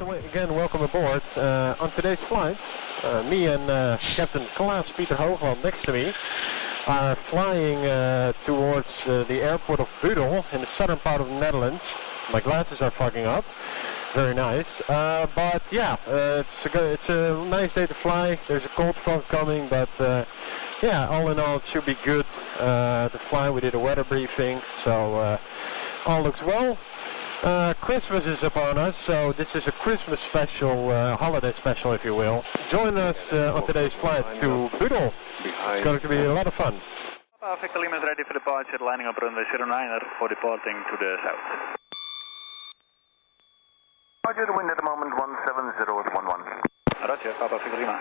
once again, welcome aboard. On today's flight, me and Captain Klaas Pieter Hoogland next to me are flying towards the airport of Budel in the southern part of the Netherlands. My glasses are fucking up. Very nice. But yeah, it's a nice day to fly. There's a cold front coming, but yeah, all in all, it should be good to fly. We did a weather briefing, so all looks well. Christmas is upon us, so this is a Christmas special, holiday special if you will. Join us on today's flight to Budel. It's going to be a lot of fun. Victor Lima is ready for departure, landing up runway 09 for departing to the south. Roger, the wind at the moment 170.11. Roger, Papa Victor Lima.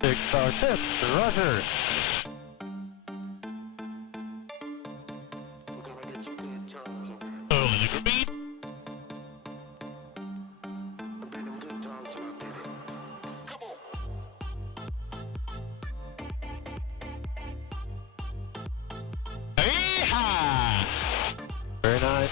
Victor Seppe, Roger. Very nice.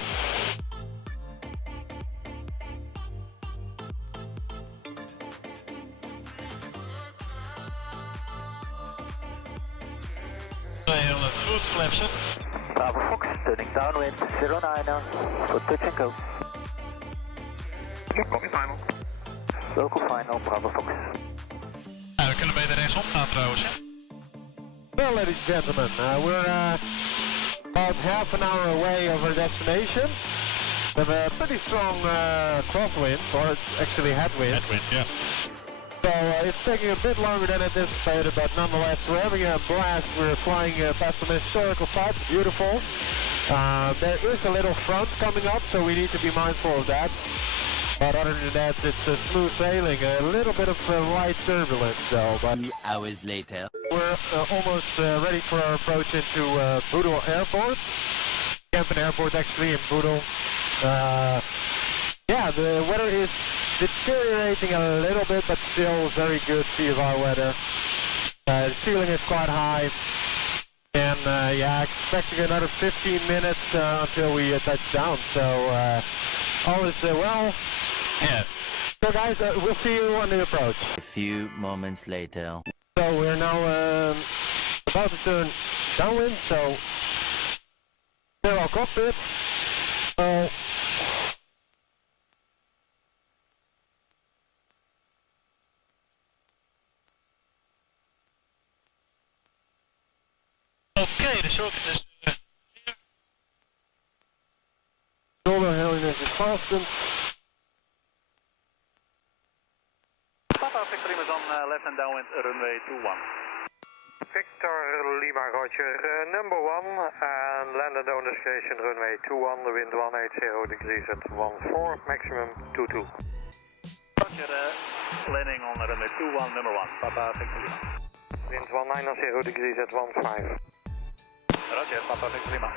Goed, Flaps. Bravo Fox, turning downwind 09 for touch and go. Copy final. Local final, Bravo Fox. Nou, we kunnen beter rechtsom gaan trouwens, hè? Well, ladies and gentlemen, we're about half an hour away of our destination. We have a pretty strong crosswind, or actually headwind. Headwind, yeah. So it's taking a bit longer than anticipated, but nonetheless we're having a blast. We're flying past some historical sites, beautiful. There is a little front coming up, so we need to be mindful of that. But other than that, it's smooth sailing, a little bit of light turbulence though. But 2 hours later. We're almost ready for our approach into Budel Airport. Kempen Airport actually in Budel. Yeah, the weather is deteriorating a little bit, but still very good CFR weather. The ceiling is quite high. And yeah, expecting another 15 minutes until we touch down. So all is well. Yeah. So guys, we'll see you on the approach. A few moments later. So we're now about to turn downwind, so here our cockpit. Okay, the circuit is clear. Shoulder harness is fastened. Papa Victor Lima is on left and downwind runway 21. Victor Lima, Roger, number 1 and landed on the station runway 21, the wind 180 degrees at 14, maximum 22. Roger, landing on runway 21, number 1, Papa Victor Lima. Wind 190 degrees at 15. Roger, Papa Victor Lima.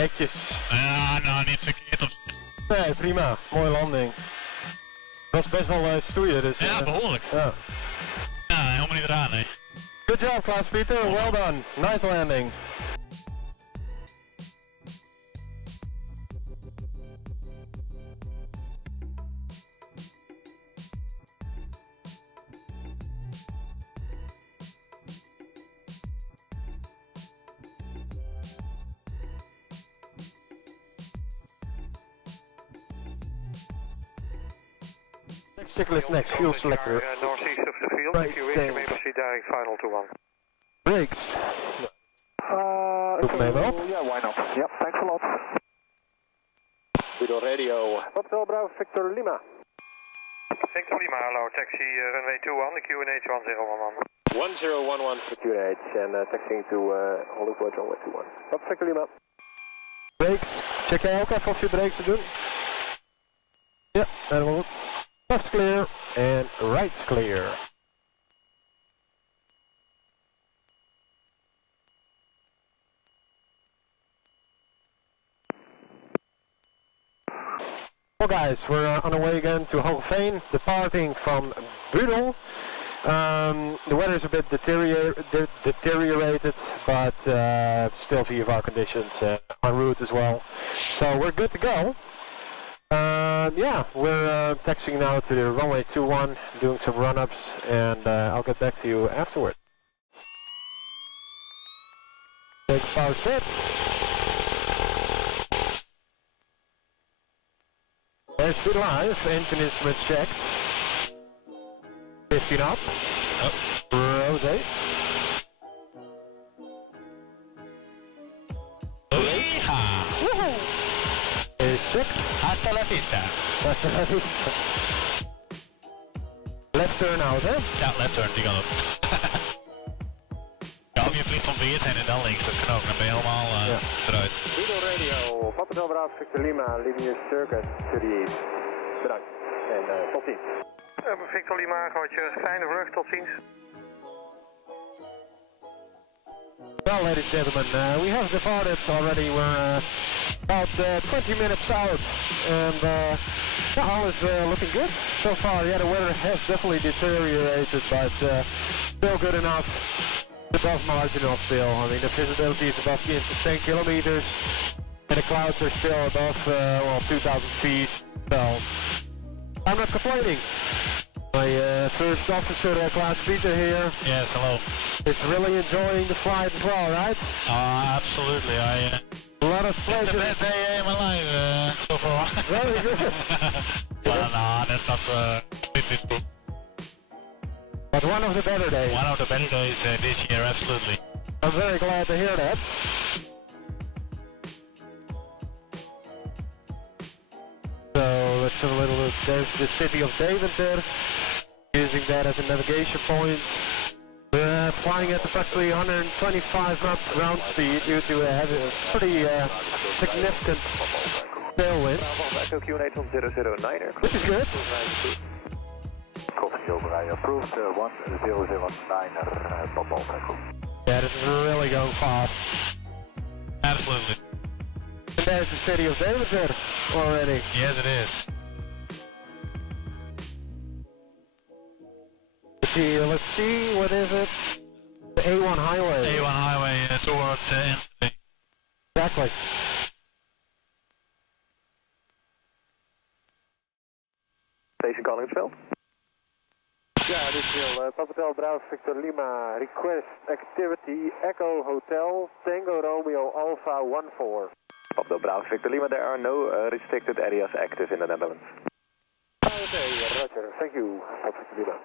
Netjes. Ja, nou niet verkeerd op. Nee, prima. Mooie landing. Dat was best wel stoeien, dus... Ja, behoorlijk. Ja. Ja, helemaal niet eraan, hè. Good job, Klaas Pieter. Well done. Nice landing. Next tickle is next, fuel selector. Northeast of the field, Right, if you wish you may proceed direct final to 1. Brakes. Doe hem even op. Yeah, why not? Yep, thanks a lot. Budel radio. Hotel Bravo Victor Lima. Victor Lima, hello, taxi runway 21, the QNH 1011. 1011 for QNH and taxiing to Hoogeveen runway 21. Wat Victor Lima? Brakes, check jij ook even of je brakes te doen? Ja, dat wordt. Left's clear and right's clear. Well guys, we're on our way again to Hoogeveen, departing from Budel. The weather is a bit deteriorated, but still VFR conditions en route as well. So we're good to go. Yeah, we're taxiing now to the runway 21, doing some run-ups, and I'll get back to you afterwards. Take a power set. There's speed live, engine instruments checked. 50 knots. Oh. Rotate. Yeehaw! Woohoo! Is checked. Hasta la vista. Left turn out, hè? Ja, left turn, die kan ook. Ja, of je vliegt van Weert heen en dan links, dat kan ook. Dan ben je helemaal eruit. Budel Radio, Papa Bravo Victor Lima, leaving your circuit to the east. Bedankt en tot ziens. Victor Lima, Roger, fijne vlucht, tot ziens. Well, ladies and gentlemen, we have departed already. We're about 20 minutes out, and all is looking good so far. Yeah, the weather has definitely deteriorated, but still good enough. Above marginal still. I mean, the visibility is above 10 kilometers, and the clouds are still above 2,000 feet. So I'm not complaining. My first officer, Klaas Pieter here, Yes, hello. is really enjoying the flight as well, right? Absolutely. A lot of It's pleasure. the best day in my life so far. Very good. Well, no, that's not completely true. But one of the better days. One of the better days this year, absolutely. I'm very glad to hear that. So let's have a little look. There's the city of Deventer, using that as a navigation point. We're flying at approximately 125 knots ground speed due to a pretty significant tailwind, which is good. Approved 1009er Budel. Yeah, this is really going fast. Absolutely. And there's the city of Deventer already. Yes, it is. Let's see, what is it? The A1 highway. A1 highway towards Amsterdam. Exactly. Station Koningsveld. Ja, dit is Papa Bravo Victor Lima, request activity Echo Hotel Tango Romeo Alpha 14. Papa Bravo Victor Lima, there are no restricted areas active in the Netherlands. Okay, roger, thank you, Papa Victor Lima.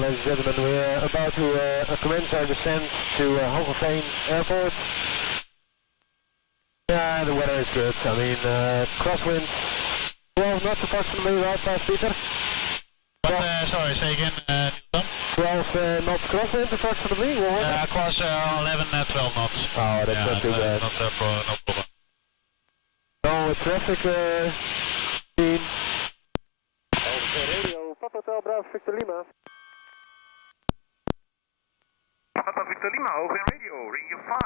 Ladies and gentlemen, we're about to commence our descent to Hoogeveen Airport. Yeah, the weather is good. I mean, crosswind, 12 knots approximately, right, Klaas Pieter? Sorry, say again. 12 knots crosswind approximately? Across 11, 12 knots. Oh, that's not too bad. Not no problem. No traffic scene. Radio, Papa Bravo Victor Lima. Papa Victor Lima, Hoogeveen Radio, radio 5.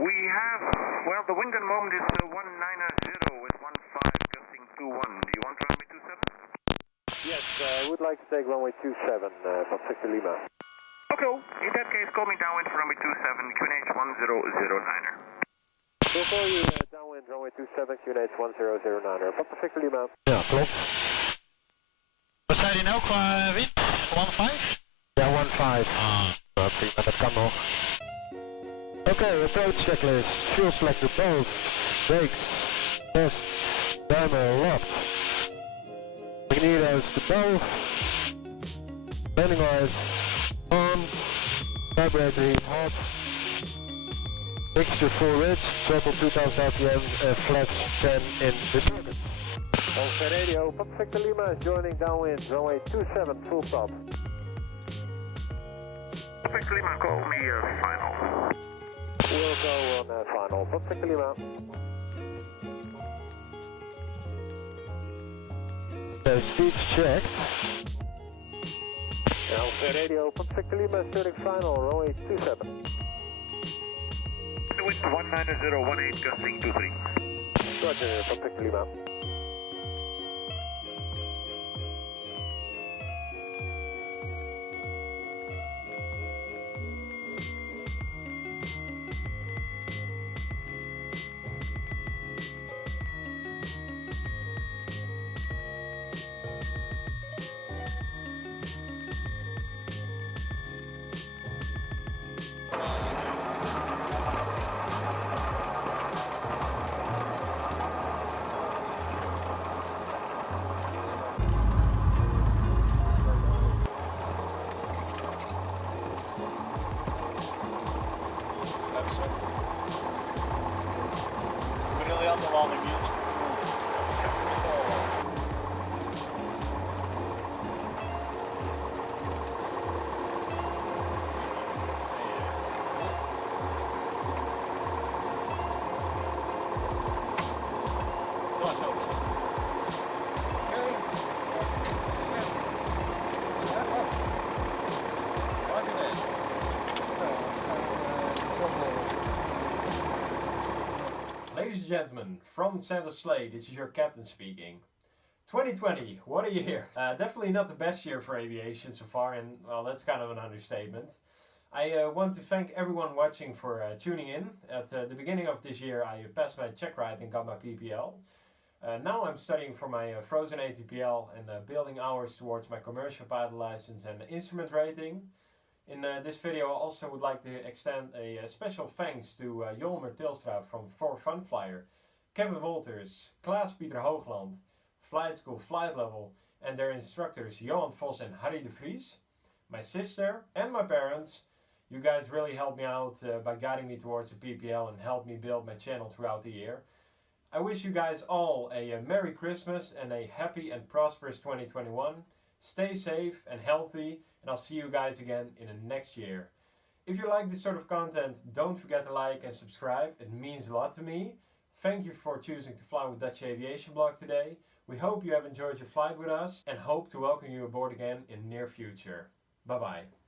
We have, well, the wind at the moment is 190 with 15 gusting 21. Do you want runway 27? Yes, I would like to take runway 27, Papa Victor Lima. Okay, in that case, call me downwind for runway 27, QNH 1009er. We'll call you downwind runway 27, QNH 1009er. Papa Victor Lima. Ja, klopt. Wat zei hij nou qua wind? 1.5? Ja, 1.5. Nou, prima, dat kan nog. Okay, approach checklist. Fuel selector both. Brakes. Test. Timer locked. Magnetos to both. Landing lights on. Vibrator heat hot. Mixture full rich. Throttle 2000 RPM. Flaps 10 in the circuit. Over radio, Pacific Lima joining downwind, runway 27, full stop. Pacific Lima, call me final. We'll go on final, Pacific Lima. Okay, speed's checked. Alpha Radio, Pacific Lima, turning final, runway 27. Wind 19018, gusting 23. Roger, Pacific Lima. Ladies and gentlemen, from Santa Slade, this is your captain speaking. 2020, what a year! Definitely not the best year for aviation so far, and well, that's kind of an understatement. I want to thank everyone watching for tuning in. At the beginning of this year, I passed my check ride and got my PPL. Now I'm studying for my frozen ATPL and building hours towards my commercial pilot license and instrument rating. In this video I also would like to extend a special thanks to Jolmer Tilstra from For Fun Flyer, Kevin Wolters, Klaas Pieter Hoogland, Flight School Flight Level and their instructors Johan Vos and Harry de Vries, my sister and my parents. You guys really helped me out by guiding me towards the PPL and helped me build my channel throughout the year. I wish you guys all a Merry Christmas and a happy and prosperous 2021. Stay safe and healthy, and I'll see you guys again in the next year. If you like this sort of content, don't forget to like and subscribe. It means a lot to me. Thank you for choosing to fly with Dutch Aviation Blog today. We hope you have enjoyed your flight with us and hope to welcome you aboard again in the near future. Bye bye.